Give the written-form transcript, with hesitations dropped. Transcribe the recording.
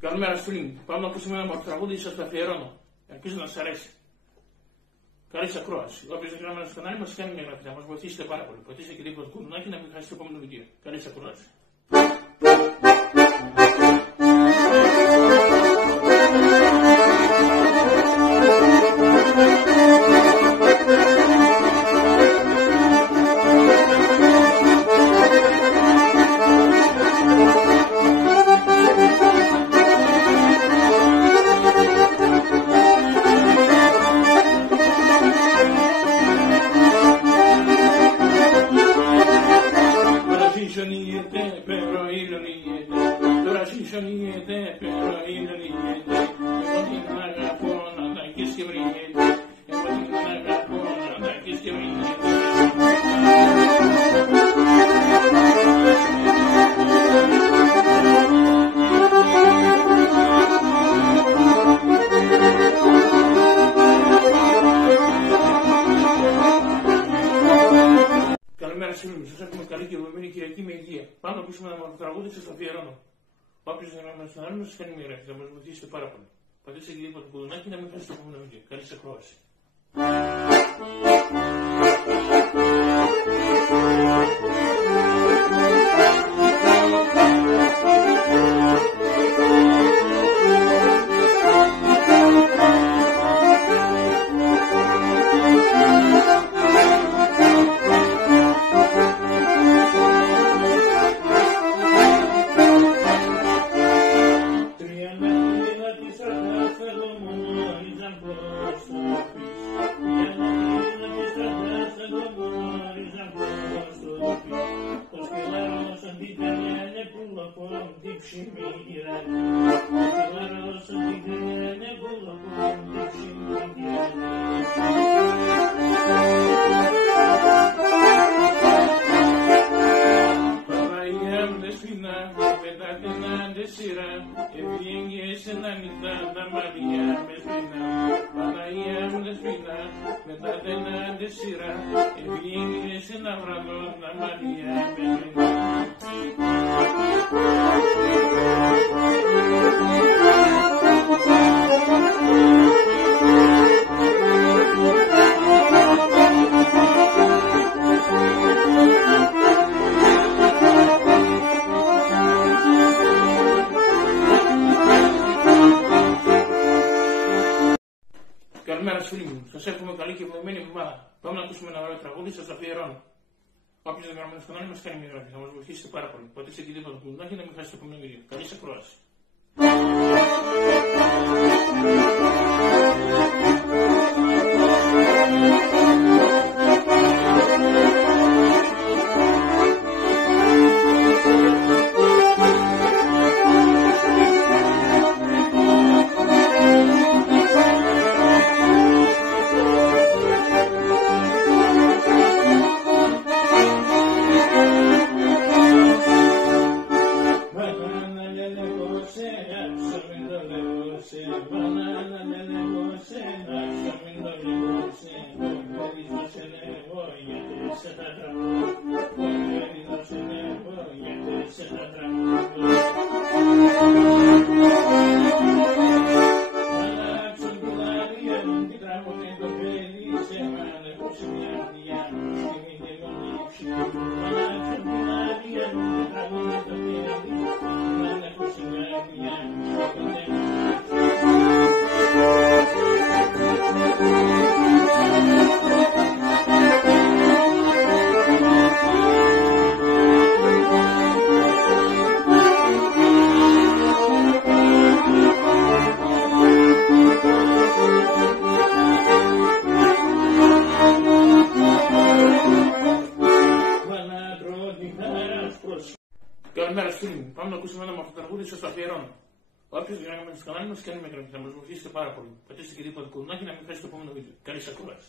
Καλημέρα φίλοι μου. Πάμε να ακούσουμε ένα από το τραγούδι, σας το αφιερώνω. Ελπίζω να σας αρέσει. Καλή σας ακρόαση. Όποιος δεν γράφει στο κανάλι μας, κάνει μια γραφή. Θα μας βοηθήσετε πάρα πολύ. Πατήστε και λίγο το κουδουνάκι να μην χάσετε το επόμενο βίντεο. Καλή σας ακρόαση. Τώρα συμφωνείτε, pero ηλιονίζεται. Εγώ την αγαπώ να τα αγγείς και βρίνεται. Εγώ την αγαπώ να τα αγγείς και βρίνεται. Καλημέρα σε όλους. Σας έχουμε καλή και ευρωμένη Κυριακή με υγεία. Πάμε να ακούσουμε ένα τραγούδι, σας το αφιερώνω. Όποιος δεν είναι στον άλλο, σας κάνει μια γραφή. Θα μας βοηθήσετε πάρα πολύ. Πατήστε και λίγο το κουδουνάκι να μην χάσετε το επόμενο βίντεο. Καλή σας ακρόαση. Ευηγένειες εν ανοιχτά τα μαλλιά με σπίνα. Παναγία μου δε σπίνα, μετά δεν αντεσύρα. Ευηγένειες εν αυρανό τα μαλλιά με σπίνα. Καλημέρα φίλοι μου, σας εύχομαι καλή και ευνοημένη εβδομάδα. Πάμε να ακούσουμε ένα ωραίο τραγούδι, σας το αφιερώνω. Όποιος δεν γραμμένο στο κανάλι μας κάνει μια γραφή, θα μας βοηθήσετε πάρα πολύ. Πατήστε και λίγο το κουδουνάκι να μην χάσετε το επόμενο βίντεο. Καλή σας ακρόαση. Καλημέρα φίλοι μου. Πάμε να ακούσουμε ένα από το τραγούδι, σας το αφιερώνω. Όποιος δεν γράφει στο κανάλι μας κάνει μια γραφή. Θα μας βοηθήσετε πάρα πολύ. Πατήστε και λίγο το κουδουνάκι να μην χάσετε το επόμενο βίντεο. Καλή σας ακρόαση.